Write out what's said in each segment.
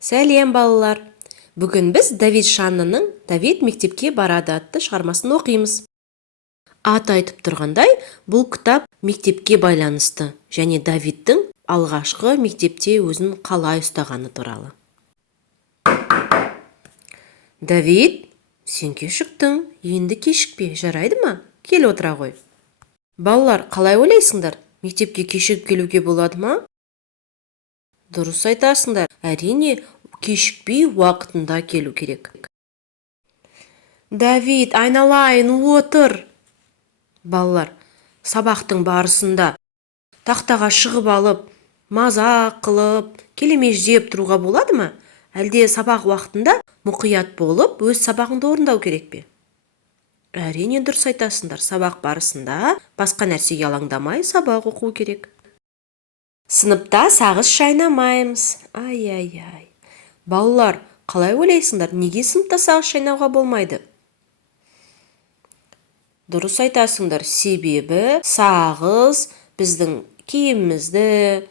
Сәлем балалар. Бүгін біз Давид Шаннаның «Давид мектепке барады» атты шығармасын оқимыз. Аты айтып тұрғандай, бұл кітап мектепке байланысты және Давидтің алғашқы мектепте өзін қалай ұстағаны туралы. Давид, сен кешіктің, енді кешікпе, жарайды ма? Кел отыра ғой. Балалар, қалай ойлайсыңдар? Мектепке кешігіп келуге болады ма? Дұрыс айтасыңдар. Әрине, кешікпей уақытында келу керек. Давид, айналайын, отыр. Балалар, сабақтың барысында тақтаға шығып алып, мазақ қылып, келемеждеп тұруға болады ма? Әлде сабақ уақытында мұқият болып, өз сабағыңды орындау керек пе? Әрине, дұрыс айтасыңдар. Сабақ барысында басқа нәрсеге алаңдамай сабақ оқу керек. Сыныпта сағыз шайнамаймыз. Ай. Балалар, қалай ойлайсыңдар? Неге сыныпта сағыз шайнауға болмайды? Дұрыс айтасыңдар. Себебі сағыз біздің киімімізді,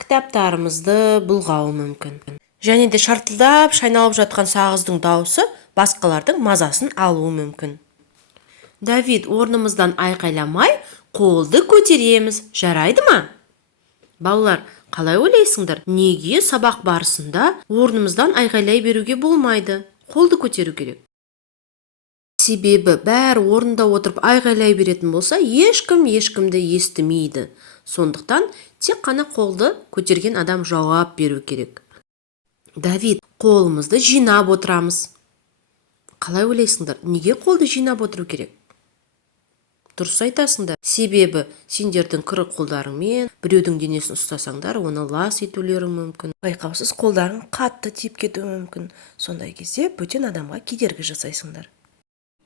кітаптарымызды бұлғауы мүмкін. Және де шартылдап шайналып жатқан сағыздың дауысы басқалардың мазасын алуы мүмкін. Давид, орнымыздан айқайламай, қолды көтереміз. Жарайды ма? Балалар, қалай ойлайсыңдар? Неге сабақ барысында орнымыздан айқайлай беруге болмайды? Қолды көтеру керек. Себебі бәрі орнында отырып айқайлай беретін болса, ешкімді естімейді. Сондықтан тек қана қолды көтерген адам жауап беру керек. Давид, қолымызды жинап отырамыз. Қалай ойлайсыңдар? Неге қолды жинап отыру керек? Дұрыс айтасыңдар. Себебі сендердің қырық қолдарыңмен біреудің денесін ұстасаңдар, оны лас етулері мүмкін. Байқаусыз қолдарың қатты тиіп кетуі мүмкін. Сондай кезде бөтен адамға кедергі жасайсыңдар.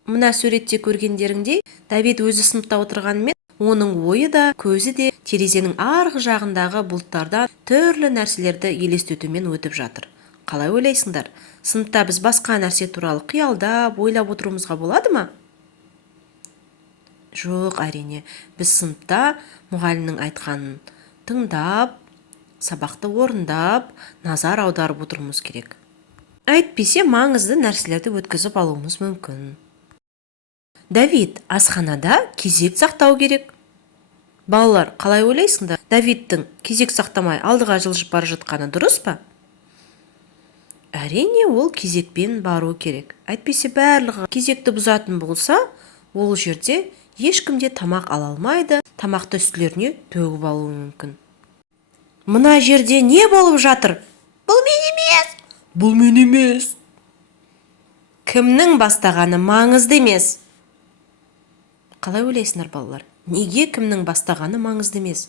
Мына суретте көргендеріңдей, Давид өзі сыныпта отырғанымен, оның ойы да, көзі де терезенің арғы жағындағы бұлттардан түрлі нәрселерді елестетумен өтіп жатыр. Қалай ойлайсыңдар? Сыныпта біз басқа нәрсе туралы қиялдап, ойлап отыруымызға болады ма? Жоқ, әрине. Біз сыныпта мұғалімнің айтқанын тыңдап, сабақты орындап, назар аударып отыруымыз керек. Әйтпесе маңызды нәрселерді өткізіп алуымыз мүмкін. Давид, асханада кезек сақтау керек. Балалар, қалай ойлайсыңдар? Давидтің кезек сақтамай алдыға жылжып бара жатқаны дұрыс па? Әрине, ол кезекпен бару керек. Әйтпесе барлығы кезекті бұзатын болса, ол жерде ешкімде тамақ ала алмайды, тамақты үстілеріне төгіп алуы мүмкін. Мына жерде не болып жатыр? Бұл мен емес. Бұл мен емес. Кімнің бастағаны маңызды емес. Қалай ойлайсыңдар, балалар? Неге кімнің бастағаны маңызды емес?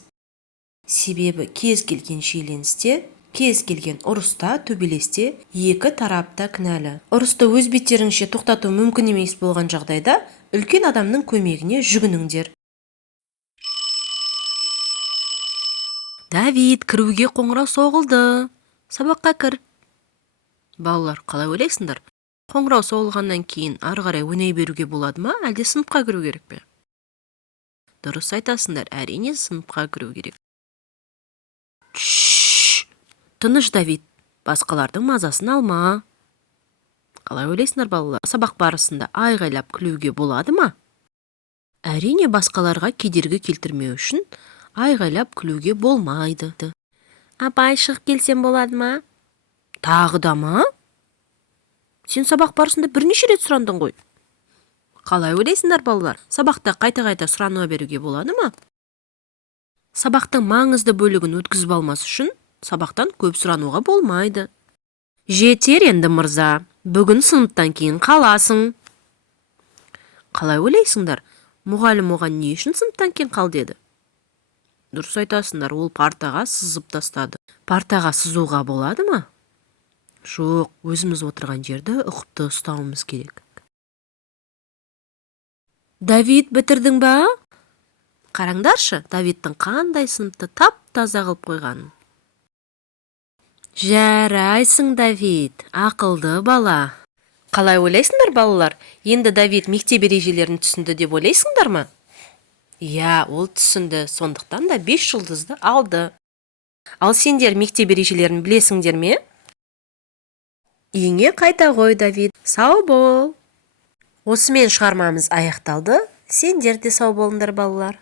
Себебі кез келген шиеленісте, кез келген ұрыста, төбелесте екі тарапта кінәлі. Ұрысты өз беттеріңізше тоқтату мүмкін емес болған жағдайда, үлкен адамның көмегіне жүгініңдер. Давид, кіруге қоңырау соғылды. Сабаққа кір. Балалар, қалай ойлайсыңдар? Қоңырау соғылғаннан кейін ары қарай ойнай беруге болады ма, әлде сыныпқа кіру керек пе? Дұрыс айтасыңдар, әрине сыныпқа кіру керек. Тыныш, Давид, басқалардың мазасын алма. Қалай ойлайсыңдар, балалар? Сабақ барысында айғайлап күлуге болады ма? Әрине басқаларға кедергі келтірмеу үшін айғайлап күлуге болмайды. Апай, шығып келсем болады ма? Тағы да ма? Сен сабақ барысында бірнеше рет сұрандың ғой. Қалай ойлайсыңдар, балалар? Сабақта қайта-қайта сұрануға беруге болады ма? Сабақтың маңызды бөлігін өткізіп алмас үшін сабақтан көп сұрануға болмайды. Жетер енді, мырза. Бүгін сыныптан кейін қаласың. Қалай ойлайсыңдар? Мұғалім оған не үшін сыныптан кейін қал деді? Дұрыс айтасыңдар, ол партаға сызып тастады. Партаға сызуға болады ма? Жоқ, өзіміз отырған жерді ұқыпты ұстауымыз керек. Давид, бітірдің ба? Қараңдаршы, Давидтің қандай сыныпты тап-таза қылып қойғанын. Жарайсың, Давид, ақылды бала. Қалай ойлайсыңдар, балалар? Енді Давид мектеп ережелерін түсінді деп ойлайсыңдар ма? Иә, ол түсінді, сондықтан да 5 жұлдызды алды. Ал сендер мектеп ережелерін білесіңдер ме? үйіңе қайта қой, Давид. Сау бол. Осымен шығармамыз аяқталды. Сендер де сау болыңдар, балалар.